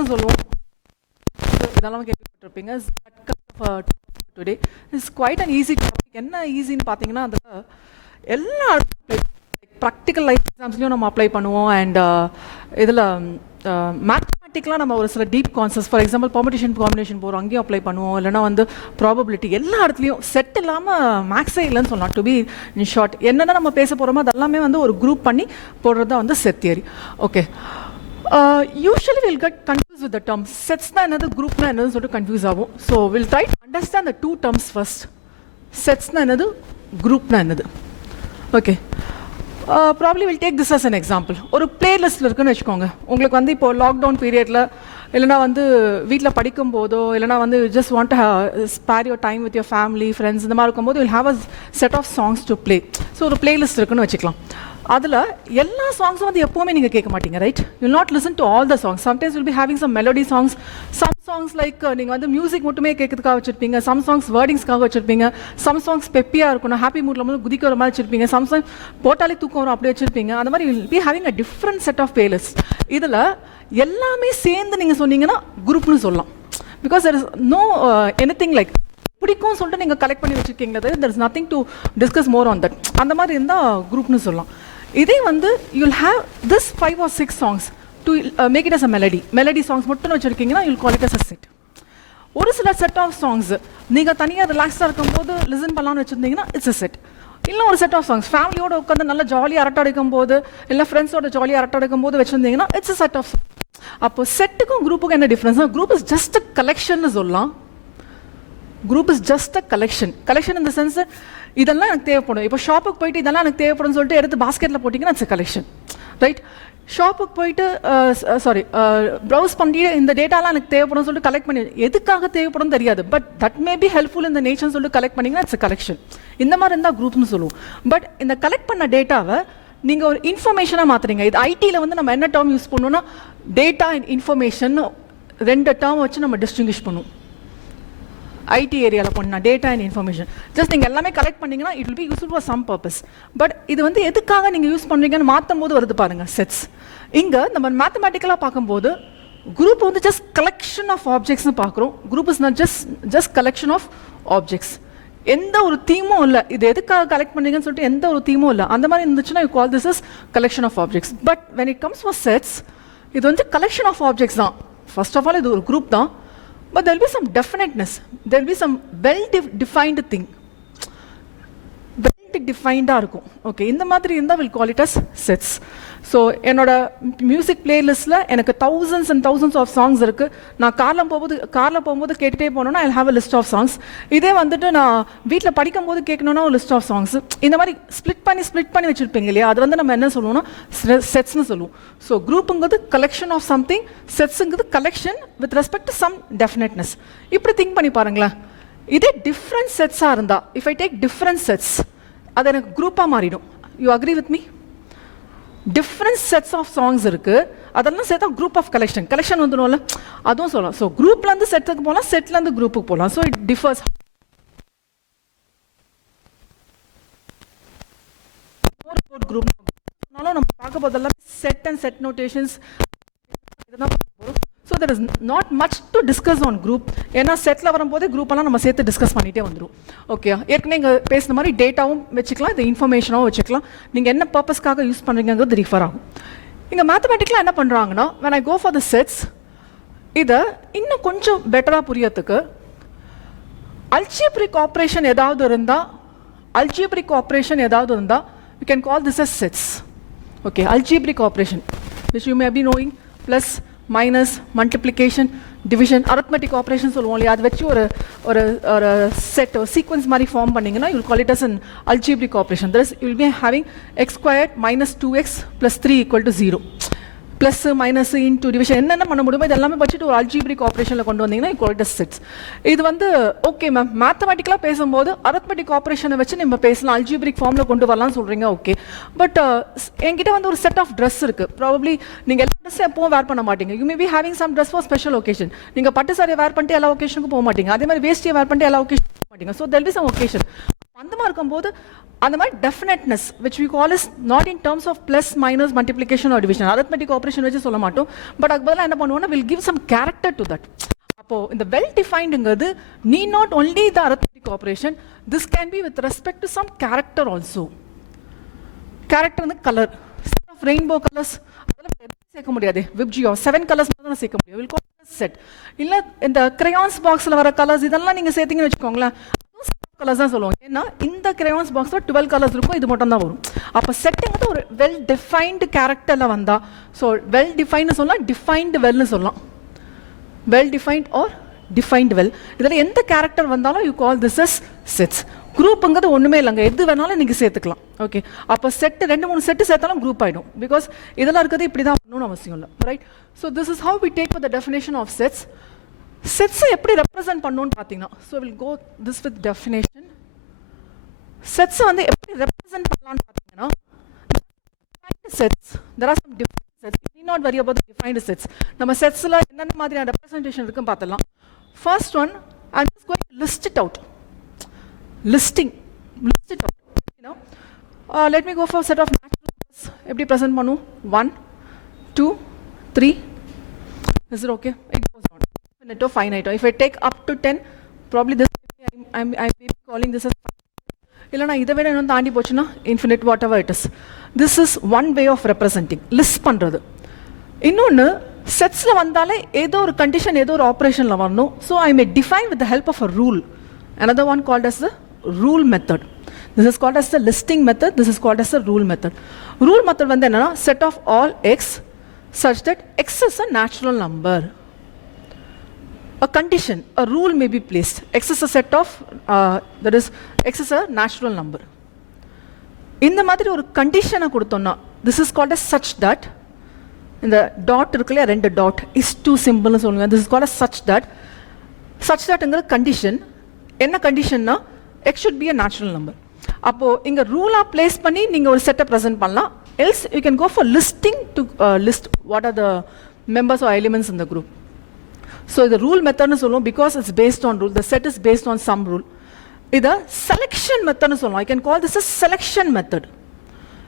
செட்ஸ்னு சொல்லுவோம். இதெல்லாம் கேள்விப்பட்டிருப்பீங்க. Today is quite an easy topic. என்ன ஈஸின்னு பார்த்தீங்கன்னா அந்த எல்லா ப்ராக்டிக்கல் லைஃப் எக்ஸாம்ஸ்லையும் நம்ம அப்ளை பண்ணுவோம். அண்ட் இதில் மேத்தமேட்டிக்கெலாம் நம்ம ஒரு சில deep concepts, for example permutation combination போகிறோம், அங்கேயும் அப்ளை பண்ணுவோம். இல்லைனா வந்து ப்ராபபிலிட்டி எல்லா இடத்துலையும் செட் இல்லாமல் மேக்ஸே இல்லைன்னு சொல்லலாம். டு பி இன் ஷார்ட் என்னென்ன நம்ம பேச போகிறோமோ அதெல்லாமே வந்து ஒரு குரூப் பண்ணி போடுறது தான் வந்து set theory. Okay, usually we'll get confused with the terms. Sets na another group na another sort of confuse ஆகும். So we'll try to understand the two terms first. Sets na another, group na another. Okay. Probably we'll take this as an example. ஒரு பிளேலிஸ்ட்டில் இருக்குன்னு வச்சுக்கோங்க. உங்களுக்கு வந்து இப்போ lockdown பீரியடில் இல்லைனா வந்து வீட்டில் படிக்கும் போதோ இல்லைனா வந்து just want to spare your time with your family friends இந்த மாதிரி இருக்கும்போது will have a set of songs to play. So ஒரு பிளேலிஸ்ட் இருக்குன்னு வச்சுக்கலாம். அதில் எல்லா சாங்ஸும் வந்து எப்போவுமே நீங்கள் கேட்க மாட்டீங்க, right? You not listen to all the songs. Sometimes will be having some melody songs, some songs like நீங்கள் வந்து மியூசிக் மட்டுமே கேட்கறதுக்காக வச்சுருப்பீங்க, சம் சாங்ஸ் வேர்டிங்ஸ்க்காக வச்சுருப்பீங்க, சம் சாங்ஸ் பெப்பியாக இருக்கணும், ஹாப்பி மூட்டில் வந்து குதிக்கிற மாதிரி வச்சுருப்பீங்க, சம் சாங் போட்டாலே தூக்கம் வரும் அப்படி வச்சுருப்பீங்க. அந்த மாதிரி will be having a different set of playlist. இதில் எல்லாமே சேர்ந்து நீங்கள் சொன்னீங்கன்னா குரூப்னு சொல்லலாம். Because there is no anything like பிடிக்கும் சொல்லிட்டு நீங்கள் கலெக்ட் பண்ணி வச்சுருக்கீங்களா, there is nothing to discuss more on that. அந்த மாதிரி இருந்தால் குரூப்னு சொல்லலாம். இதே வந்து you'll have this 5 or 6 songs to make it as a melody. Melody songs மட்டும் வச்சுருக்கீங்கன்னா you'll call it as a set. ஒரு சில செட் ஆஃப் சாங்ஸ் நீங்கள் தனியாக ரிலாக்ஸாக இருக்கும்போது லிசன் பண்ணலான்னு வச்சுருந்தீங்கன்னா இட்ஸ் a set. இல்லை ஒரு செட் ஆஃப் சாங்ஸ் ஃபேமிலியோட உட்காந்து நல்லா ஜாலியாக அரட்டை அடிக்கும் போது இல்லை ஃப்ரெண்ட்ஸோட ஜாலியாக அரட்டை அடிக்கும் போது வச்சுருந்தீங்கன்னா it's a set of songs. அப்போ செட்டுக்கும் குரூப்புக்கும் என்ன difference? Group is just a collection சொல்லலாம். Group is just a collection. Collection இந்த சென்ஸ் இதெல்லாம் எனக்கு தேவைப்படும். இப்போ ஷாப்புக்கு போயிட்டு இதெல்லாம் எனக்கு தேவைப்படும் சொல்லிட்டு எடுத்து பாஸ்கெட்டில் போட்டிங்கன்னா இட்ஸ் கலெக்ஷன், ரைட்? ஷாப்புக்கு போயிட்டு ப்ரௌஸ் பண்ணி இந்த டேட்டாலாம் எனக்கு தேவைப்படும் சொல்லிட்டு கலெக்ட் பண்ணி எதுக்காக தேவைப்படும் தெரியாது, but that may be helpful இந்த நேச்சர்னு சொல்லிட்டு கலெக்ட் பண்ணிங்கன்னா இட்ஸ் கலெக்ஷன். இந்த மாதிரி இருந்தால் குரூப்னு சொல்லுவோம். பட் இந்த கலெக்ட் பண்ண டேட்டாவை நீங்கள் ஒரு இன்ஃபர்மேஷனாக மாற்றுறீங்க. இது ஐடியில் வந்து நம்ம என்ன டேர்ம் யூஸ் பண்ணுவோம்னா டேட்டா அண்ட் இன்ஃபர்மேஷன் ரெண்டு டேர்ம் வச்சு நம்ம டிஸ்டிங்கிஷ் பண்ணுவோம். ஐடி ஏரியாவில் போனால் டேட்டா அண்ட் இன்ஃபர்மேஷன் ஜஸ்ட் நீங்கள் எல்லாமே கலெக்ட் பண்ணிங்கன்னா it will be useful for some purpose. But இது வந்து எதுக்காக நீங்கள் யூஸ் பண்ணுறீங்கன்னு மாற்றும் போது வருது பாருங்கள் செட்ஸ். இங்கே நம்ம மேத்தமேட்டிக்கலாக பார்க்கும்போது குரூப் வந்து ஜஸ்ட் கலெக்ஷன் ஆஃப் ஆப்ஜெக்ட்ஸ்னு பார்க்குறோம். Group is not just collection of objects. எந்த ஒரு தீமும் இல்லை, இது எதுக்காக கலெக்ட் பண்ணுறீங்கன்னு சொல்லிட்டு எந்த ஒரு தீமும் இல்லை. அந்த மாதிரி இருந்துச்சுன்னா you call this is collection of objects. But when it comes for sets இது வந்து கலெக்ஷன் ஆஃப் ஆப்ஜெக்ட்ஸ் தான். ஃபர்ஸ்ட் ஆஃப் ஆல் இது ஒரு குரூப் தான். But there will be some definiteness. There will be some well-defined thing. Well-defined இருக்கும். Okay, இந்த மாதிரி இருந்தால் will call it as sets. So என்னோட மியூசிக் பிளேலிஸ்ட்டில் எனக்கு thousands and thousands of songs இருக்குது. நான் காரில் போகும்போது கேட்டுகிட்டே போனோன்னா I have a list of songs. இதே வந்துட்டு நான் வீட்டில் படிக்கும்போது கேட்கணுன்னா ஒரு லிஸ்ட் ஆஃப் சாங்ஸ். இந்த மாதிரி ஸ்ப்ளிட் பண்ணி வச்சுருப்பீங்க இல்லையா, அது வந்து நம்ம என்ன சொல்லுவோம்னா செட்ஸ்னு சொல்லுவோம். ஸோ குரூப்புங்கிறது கலெக்ஷன் ஆஃப் சம்திங், செட்ஸுங்கிறது collection with respect to some definiteness. இப்படி திங்க் பண்ணி பாருங்களேன். இதே டிஃப்ரெண்ட் செட்ஸாக இருந்தால் if I take different sets அது எனக்கு குரூப்பாக மாறிடும். You agree with me? Different sets of songs இருக்குது, அதெல்லாம் சேர்த்தா குரூப் ஆஃப் கலெக்ஷன் வந்துடும்ல, அதுவும் சொல்லலாம். ஸோ குரூப்லேருந்து செட்டுக்கு போகலாம், செட்லேருந்து குரூப்புக்கு போகலாம். So it differs. குரூப் நம்ம பார்க்க போதெல்லாம் செட் அண்ட் செட் நோட்டேஷன்ஸ் இதெல்லாம் போகிறோம். So there is not much to discuss on group. ஏன்னா செட்டில் வரும்போது குரூப்பெல்லாம் நம்ம சேர்த்து டிஸ்கஸ் பண்ணிகிட்டே வந்துடும். ஓகே, ஏற்கனவே இங்கே பேசுன மாதிரி டேட்டாவும் வச்சுக்கலாம், இது இன்ஃபர்மேஷனாகவும் வச்சுக்கலாம். நீங்கள் என்ன பர்பஸ்க்காக யூஸ் பண்ணுறீங்கிறது ரிஃபர் ஆகும். இங்கே மேத்தமெட்டிக்கலாக என்ன பண்ணுறாங்கன்னா when I go for the sets இதை இன்னும் கொஞ்சம் பெட்டராக புரியறதுக்கு அல்ஜிப்ரிக் ஆப்ரேஷன் ஏதாவது இருந்தால் you can call this as sets. Okay, algebraic operation which you may be knowing, plus minus multiplication division arithmetic operations சொல்லுவோம் இல்லையா, அது வச்சு ஒரு செட் சீக்வன்ஸ் மாதிரி ஃபார்ம் பண்ணிங்கன்னா you'll call it as an algebraic operation. That is, you'll be having x squared minus 2x plus 3 equal to 0. Plus minus into division என்னென்ன பண்ண முடியுமோ இது எல்லாமே வச்சுட்டு ஒரு அல்ஜிப்ரிக் ஆப்ரேஷனில் கொண்டு வந்தீங்கன்னா ஈக்குவல் டு செட்ஸ். இது வந்து ஓகே மேம், மேத்தமெட்டிக்கலாக பேசும்போது அரித்மெட்டிக் ஆப்ரேஷனை வச்சு நம்ம பேசலாம், அல்ஜிப்ரிக் ஃபார்மில் கொண்டு வரலாம்னு சொல்கிறீங்க. ஓகே, பட் என்கிட்ட வந்து ஒரு செட் ஆஃப் ட்ரெஸ் இருக்குது. ப்ராபப்ளி நீங்கள் எல்லா ட்ரெஸ்ஸும் எப்பவும் வேர் பண்ண மாட்டீங்க. You may be having some dress for special occasion. நீங்கள் பட்டு சாரியை வேர் பண்ணிட்டு எல்லா ஒகேஷனுக்கும் போக மாட்டீங்க, அதே மாதிரி வேஸ்டியை வேர் பண்ணிட்டு எல்லா ஒகேஷனுக்கும் போக மாட்டீங்க. So there be some occasion. அந்த மாதிரி இருக்கும்போது அந்த மாதிரி definiteness which we call is not in terms of plus minus multiplication or division arithmetic operation வச்சு சொல்ல மாட்டோம் பட் அதுக்கு பதிலாக என்ன பண்ணுவோம்னா will give some character to that. அப்போ இந்த well definedங்கிறது need not only the arithmetic operation, this can be with respect to some character also. Character வந்து color, set of rainbow colors அதெல்லாம் சேர்க்க முடியாது. விப்ஜியோ 7 கலர்ஸ் மட்டும் தான் சேர்க்க முடியும். will call it set. இல்ல இந்த crayons boxல வர கலர்ஸ் இதெல்லாம் நீங்க சேர்த்தீங்கன்னு வெச்சுக்கோங்களேன். கலர்ஸ் தான் சொல்லுவோம். ஏன்னா இந்த crayons boxல 12 கலர்ஸ் இருக்கும், இது மட்டும் தான் வரும். அப்ப செட்டிங்கிறது ஒரு வெல் டிஃபைன்டு கேரக்டர்ல வந்தா, சோ வெல் டிஃபைன்டு சொல்லலாம், டிஃபைன்டு வெல்னு சொல்லலாம். Well defined or defined well. இதுல எந்த கேரக்டர் வந்தாலும் you call this as sets. குரூப்ங்கிறது ஒண்ணுமே இல்லைங்க, எது வேணாலும் நீங்க சேர்த்துக்கலாம். ஓகே, அப்ப செட் 2-3 செட் சேர்த்தாலும் குரூப் ஆயிடும். பிகாஸ் இதெல்லாம் இருக்கிறது இப்படி தான் பண்ணணும்னு அவசியம் இல்லை. Right? So this is how we take for the definition of sets. செட்ஸை எப்படி ரெப்ரசென்ட் பண்ணணும்னு பார்த்தீங்கன்னா, so will go this with definition. செட்ஸை வந்து எப்படி ரெப்ரசென்ட் பண்ணலாம்னு பார்த்தீங்கன்னா, sets there are some different sets. You need not worry about the defined sets. நம்ம செட்ஸ்ல என்னென்ன மாதிரியான ரெப்ரசென்டேஷன் இருக்குன்னு பார்த்தலாம். First one, I'm just going to list it out. List it out. You know, let me go for a set of natural numbers. எப்படி present பண்ணும்? 1, 2, 3. Is it okay? It goes on. Infinite or finite. If I take up to 10, probably this I may be calling this as இல்லனா இதை விட இன்னும் தாண்டி போச்சுன்னா infinite, whatever it is. This is one way of representing. List பண்றது. இன்னொன்னு, செட்ஸ்ல வந்தாலே ஏதோ ஒரு கண்டிஷன் ஏதோ ஒரு ஆபரேஷன்ல வரணும். So I may define with the help of a rule. Another one called as the rule method. This is called as the listing method. This is called as the rule method. Rule method வந்து என்னன்னா, set of all x such that x is a natural number. A condition, a rule may be placed. X is a set of that is x is a natural number. இந்த மாதிரி ஒரு கண்டிஷனை கொடுத்தோம்னா, this is called as such that. இந்த dot இருக்குல்ல, 2 dot is to symbol னு சொல்லுங்க. This is called as such that. Such thatங்கிற கண்டிஷன். என்ன கண்டிஷன்னா, x should be a natural number. அப்போ இங்க ரூலா பிளேஸ் பண்ணி நீங்க ஒரு செட்டை பிரசன்ட் பண்ணலாம். else you can go for listing to list what are the members or elements in the group. So the rule method னு சொல்லுவோம் because it's based on rule. The set is based on some rule. இத selection method னு சொல்லுவோம். I can call this a selection method.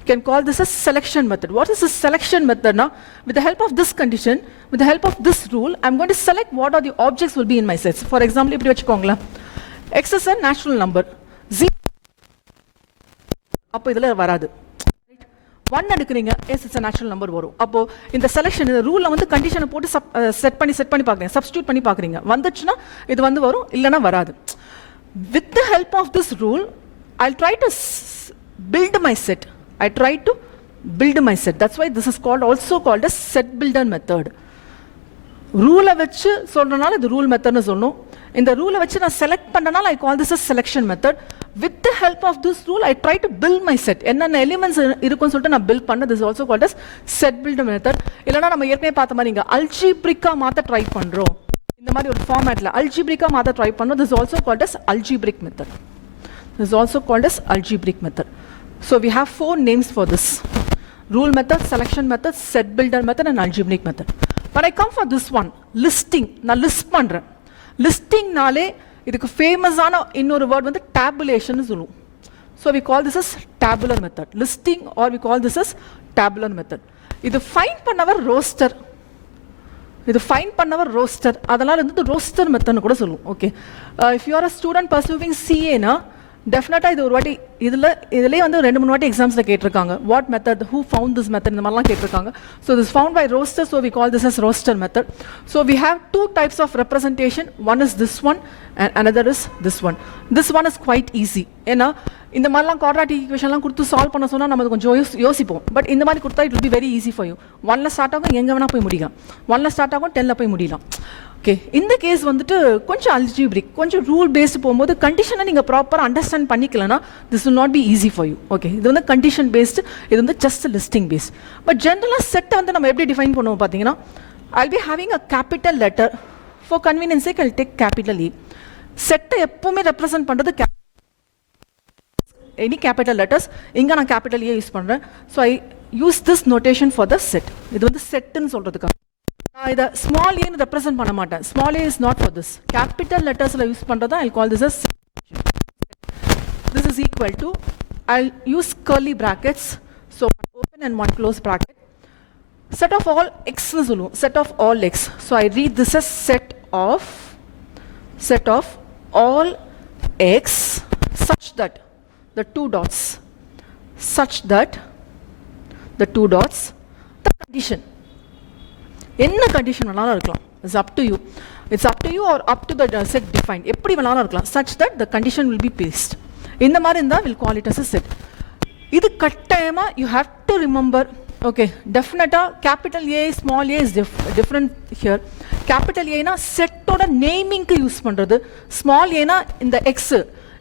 You can call this a selection method. What is a selection method now? With the help of this condition, with the help of this rule, I'm going to select what are the objects will be in my sets. For example, இப்படி வெச்சுக்கோங்களேன். X is a natural number. 0 அப்போ இதுல வராது. 1 எடுக்கிறீங்க, yes it's a natural number வரும். அப்போ இந்த selection, இந்த ரூல்ல வந்து கண்டிஷனை போட்டு செட் பண்ணி பார்க்கறீங்க, சப்ஸ்டிட்யூட் பண்ணி பார்க்கறீங்க. வந்துச்சுன்னா இது வந்து வரும், இல்லனா வராது. With the help of this rule, I'll try to build my set. I try to build my set. That's why this is also called as set builder method. ரூலை வச்சு சொல்றனால இது ரூல் மெத்தட்னு சொல்லணும். இந்த ரூலை வச்சு நான் செலக்ட் பண்ணனால I call this a selection method. With the help of this rule, I try to build my set. என்னென்ன எலிமெண்ட்ஸ் இருக்குன்னு சொல்லிட்டு நான் பில்ட் பண்ண, this is also called as set builder method. இல்லனா நம்ம ஏற்கனவே பார்த்த மாதிரி இங்க அல்ஜிப்ரிக்கா மாத்த ட்ரை பண்றோம், இந்த மாதிரி ஒரு ஃபார்மேட்ல அல்ஜிப்ரிக்கா மாத்த ட்ரை பண்றோம். This is also called as algebraic method. This is also called as algebraic method. So we have 4 names for this: rule method, selection method, set builder method and algebraic method. When I come for this one, listing, நான் list பண்றேன். லிஸ்டிங்னாலே இதுக்கு ஃபேமஸான இன்னொரு word வந்து tabulation னு சொல்லுவோம். So we call this as tabular method. Listing or we call this as tabular method. இது find பண்ணவர் ரோஸ்டர். இது ஃபைண்ட் பண்ணவர் ரோஸ்டர். அதனால வந்து ரோஸ்டர் மெத்தட்னு கூட சொல்லுவோம். Okay, if you are a student pursuing CA னா டெஃபினட்டா இது ஒரு வாட்டி இதுலயே வந்து 2-3 வாட்டி எக்ஸாம்ஸ்ல கேட்டிருக்காங்க. What method, who found this method, இந்த மாதிரிலாம் கேட்டிருக்காங்க. So this found by roster, so we call this as roster method. So we have 2 types of representation. One is this one and another is this one. This one is quite easy. ஏன்னா இந்த மாதிரிலாம் quadratic ஈக்குவேஷன்லாம் கொடுத்து solve பண்ண சொன்னால் நம்ம கொஞ்சம் யோசிப்போம். But இந்த மாதிரி கொடுத்தா it will be very easy for you. 1ல ஸ்டார்ட் ஆகும், எங்கே வேணால் போய் முடியலாம். 1ல ஸ்டார்ட் ஆகும், 10ல போய் முடியலாம். ஓகே, இந்த கேஸ் வந்துட்டு கொஞ்சம் அல்ஜிப்ரிக், கொஞ்சம் ரூல் பேஸ்டு போகும்போது கண்டிஷனை நீங்கள் ப்ராப்பராக அண்டர்ஸ்டாண்ட் பண்ணிக்கலன்னா this will not be easy for you. Okay, இது வந்து கண்டிஷன் பேஸ்டு, இது வந்து ஜஸ்ட் லிஸ்டிங் பேஸ்ட். பட் ஜென்ரலாக செட்டை வந்து நம்ம எப்படி டிஃபைன் பண்ணுவோம் பார்த்தீங்கன்னா, I'll be having a capital letter. For convenience sake, I'll take capital E. செட்டை எப்பவுமே ரெப்ரசென்ட் பண்ணுறது any capital letters. இங்க நான் capital A யூஸ் பண்றேன். So I use this notation for the set. இது வந்து செட்னு சொல்றதுக்கு. நான் இத small a னு ரெப்ரசென்ட் பண்ண மாட்டேன். Small a is not for this. Capital lettersல யூஸ் பண்றதா I'll call this as set. This is is equal to, I'll use curly brackets, so one open and one close bracket, set of all x, set of all x. So I read this as set of all x such that the two dots, the condition, என்ன condition வேணாலும் இருக்கலாம், it's up to you, or up to the set defined, எப்படி வேணாலும் இருக்கலாம், such that the condition will be placed. இந்த மாதிரி இருந்தா we'll call it as a set. இது கட்டாயமா you have to remember. Okay, definitely capital A, small a is different here. Capital A na set oda naming ku use பண்றது, small a na இந்த x,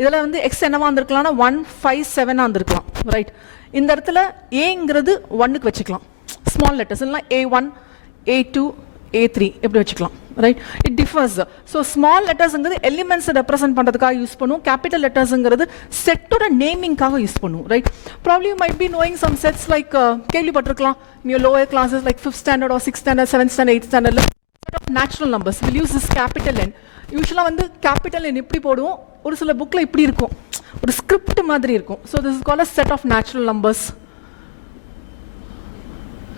இதல வந்து x என்னவா வந்திருக்கலாம்னா 157 ஆ வந்திருக்கலாம், right. இந்த இடத்துல a ங்கிறது 1 க்கு வெச்சுக்கலாம், small letters இல்லனா A1, A2, A3 எப்படி வெச்சுக்கலாம், right. It differs. So small letters ங்கிறது elements represent பண்றதுக்காக யூஸ் பண்ணுவோம், capital letters ங்கிறது set ஓட naming காக யூஸ் பண்ணுவோம், right. Probably you might be knowing some sets like கேள்விப்பட்டிருக்கலாம் in your lower classes like 5th standard or 6th standard, 7th standard, 8th standard, set of natural numbers. We'll use this capital N. Usually வந்து capital N எப்படி போடுவோம், ஒரு சில bookல இப்படி இருக்கும், ஒரு script மாதிரி இருக்கும். So this is called a set of natural numbers.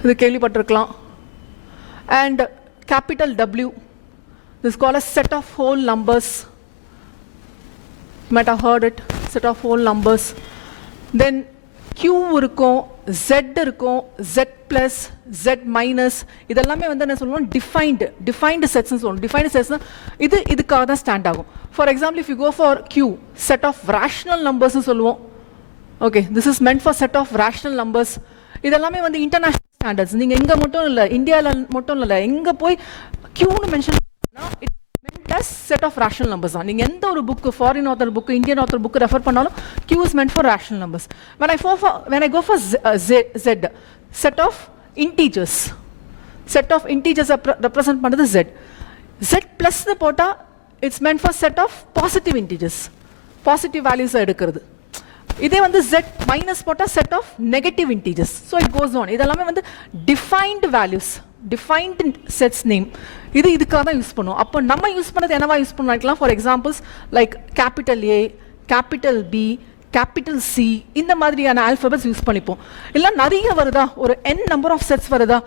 இது கேள்விப்பட்டிருக்கலாம். And capital W, this is called a set of whole numbers. You might have heard it, set of whole numbers. Then Q இருக்கும், Z இருக்கும், Z plus, Z minus, இதெல்லாமே வந்து என்ன சொல்லுவோம், defined sets னு சொல்லுவோம். Defined sets இது இதுக்காக தான் ஸ்டாண்ட் ஆகும். For example, if you go for Q, set of rational numbers னு சொல்லுவோம். Okay, this is meant for set of rational numbers. இதெல்லாமே வந்து international standards. நீங்க எங்க மட்டும் இல்ல, இந்தியால மட்டும் இல்ல, எங்க போய் Q னு மென்ஷன் பண்ணா it meant as set of rational numbers தான். நீங்க எந்த ஒரு book, foreign author book, Indian author book refer பண்ணாலும் Q is meant for rational numbers. When I go for Z, set of integers, represent பண்றது Z. Z plus னு போட்டா it's meant for set of positive integers, positive values எடுக்கிறது. இதே வந்து Z minus போட்டா set of negative integers. So it goes on. இதெல்லாமே வந்து defined values, defined sets name. இது இதுக்காக தான் யூஸ் பண்ணுவோம். அப்போ நம்ம யூஸ் பண்ணது என்னவா யூஸ் பண்ணலாம், for examples like capital A, capital B, capital C, இந்த மாதிரியான ஆல்பபெட்ஸ் யூஸ் பண்ணிப்போம். இல்லை நிறைய வருதா, ஒரு n நம்பர் ஆஃப் செட்ஸ் வருதா,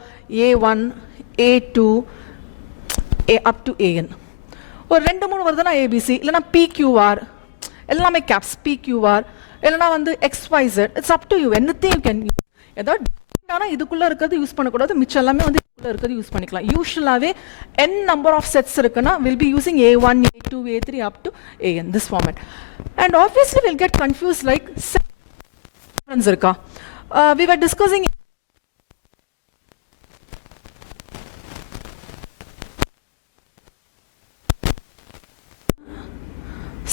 A1, A2, up to AN, ஒரு 2-3 வருதுன்னா ABC, இல்லைனா PQR, எல்லாமே கேப்ஸ், PQR, இல்லைனா வந்து XYZ, it's up to you, anything you can use. ஏதாவது ஆனால் இதுக்குள்ளே இருக்கிறது யூஸ் பண்ணக்கூடாது, மிச்சம் எல்லாமே வந்து இதுக்குள்ளே இருக்கிறது யூஸ் பண்ணிக்கலாம். யூஷுவலாகவே n நம்பர் ஆஃப் செட்ஸ் இருக்குன்னா will be using A1, A2, A3 up to AN, this format. And obviously we'll get confused like difference இருக்கா. We were discussing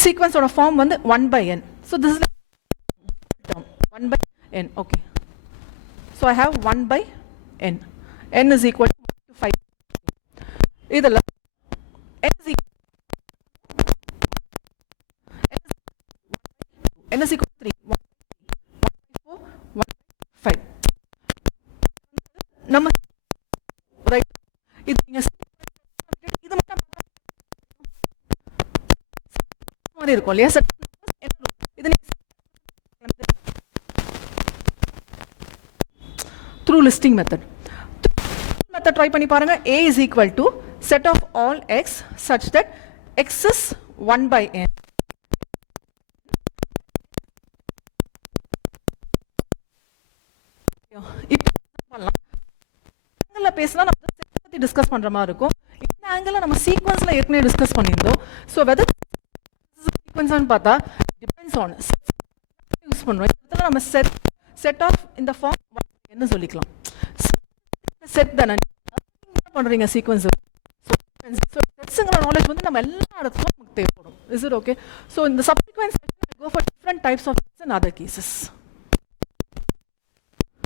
sequence or a form வந்து 1 by n. So this is like term 1 by n. Okay, so I have 1 by n. N is equal to 1 to 5. இதெல்ல n is equal to 3, 1 by 4, 1 by 5. நம்ம right, இது நீங்க இது மட்டும் மாதிரி இருக்கும் இல்லையா, இது through listing method. Method try பண்ணி பாருங்க. A is equal to set of all x such that x is 1 by n. இப்போ பண்ணலாம். ஆங்கிள் பேசினா நம்ம செட் பத்தி டிஸ்கஸ் பண்ற மாதிரி இருக்கும். இந்த ஆங்கிள் நம்ம சீக்வென்ஸ்ல ஏற்கனவே டிஸ்கஸ் பண்ணியிருந்தோம். ஸோ வெதர் சீக்வென்ஸ்னு பார்த்தா டிபெண்ட்ஸ் ஆன் யூஸ் பண்ணுவோம். இதில் நம்ம செட் ஆஃப் இந்த ஃபார்ம் என்ன சொல்லிக்கலாம், செட் தானே பண்றீங்க சீக்வென்ஸ். ஸோ செட்ஸுங்கிற நாலேஜ் வந்து நம்ம எல்லா இடத்துக்கும் நமக்கு தேவைப்படும். Is it okay? ஸோ இந்த சப்சிக்வென்ஸ் go for different types of sets and other cases.